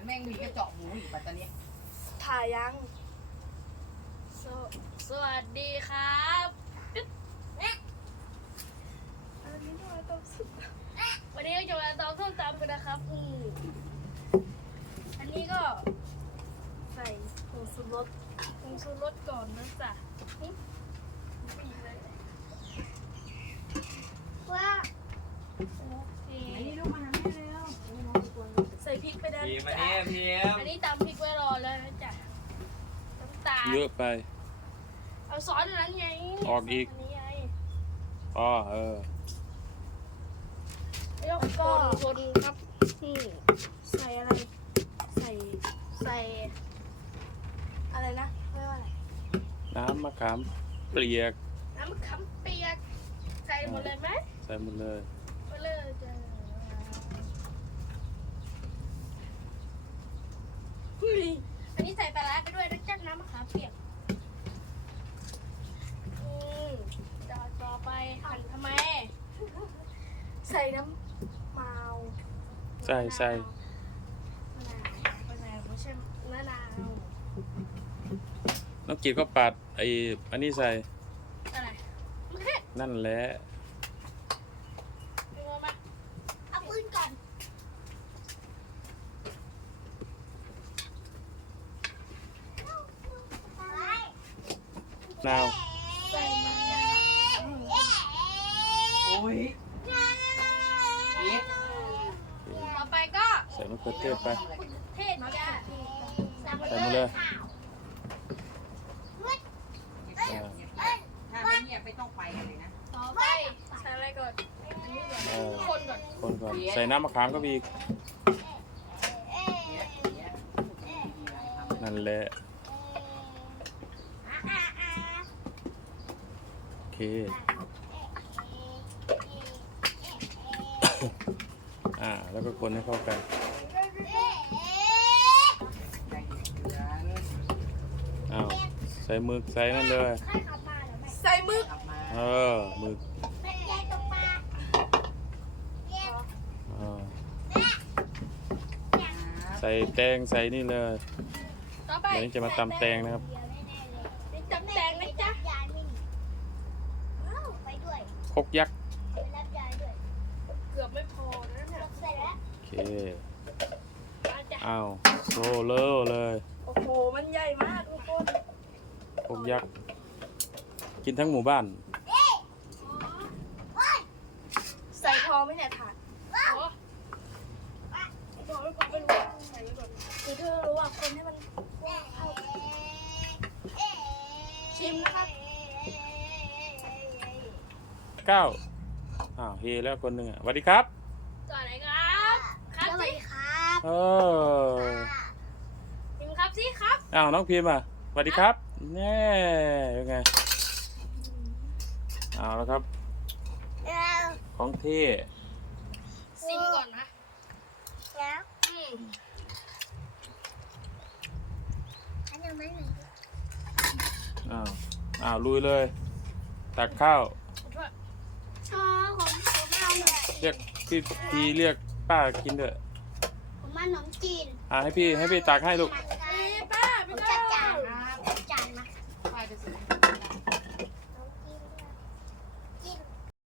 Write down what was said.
ม่งมีกระเจาะหมูอีกปัตตานีถ่ายยังสวัสดีครับอันนี้ทำไมต้องสุดวันนี้ก็จะมาตำส้มตำกันนะครับอันนี้ก็ใส่ผงชูรสก่อนนะจ๊ะปีเลยว่าโอเคไอ้นี่ลูกมาหาแม่แล้วใส่พริกไปด้านพีมอันจ้ะนี้พีมอันนี้ตำพริกไว้รอแล้วนะจ๊ะน้ำตาลเยอะไปเอาซอสนั้นไงออกอีกนนี้ไงอ๋อแล้วก็คนครับใส่อะไร ใส่อะไรนะเรียกว่าอะไรน้ำมะขามเปียกน้ำมะขามเปียกใส่หมดเลยไหมใส่หมดเลยไปเลยจ้ะเฮ้ยอันนี้ใส่ปลาร้าไปด้วยนะจ๊ะน้ำมะขามเปียกต่อไปหั่นทำไมใส่น้ำมาวใส่มะนาวไม่ใช่มะนาวน้องกีดก็ปัดอันนี้ใส่อะไรมะเขือนั่นแหละเอามาเอาปืนก่อนนาวใส่มาโอ้ยเอ๊ะต่อไปก็ใส่มะเขือเทศไปเทศจ้ะใส่หมดเลยอ่าถ้าไม่เงียบไม่ต้องไปกันเลยนะต่อไปใส่อะไรก่อนอันนี้ก่อนเออคนก่อนคนก่อนใส่น้ำมะขามก็มีอีกเนี่ยเนี่ยดีๆนะทำนั่นแหละโอเคแล้วก็คนให้เข้ากันใจเดือนอ้าวใส่หมึกใส่นั่นเลยใส่มึกกลับมาหมึกใส่แตงใส่นี่เลยต่อไปเดี๋ยวนี้จะมาตำแตงนะครับนี่ตำแตงนะจ๊ะครกยักษ์เกือบไม่พอนะเนี่ยโอเคอาจจะอ้าวโซโลเลยโอ้โหมันใหญ่มากทุกคนครกยักษ์กินทั้งหมู่บ้านใส่พอไหมเนี่ยถาดโอ้บอกไม่พอไม่รู้ใส่ไว้ก่อนคือเธอรู้ว่าคนให้มันเข้ากันชิมครับ 9เฮแล้วคนหนึ่งสวัสดีครับต่อไหนครับครับสวัสสิดีครับเออพิมพ์ครับสิครับน้องพิมพ์สวัสดีครับแน่ยังไงเอาแล้วครับ ของเท่ซิมก่อนนะแล้วอืมอันยังไม่ไหนอ้าวลุยเลย ตักข้าวอ๋อผมเอาเลยเรียกพี่เรียกป้ากินเถอะผมมาขนมจีนให้พี่ตักให้ลูกมา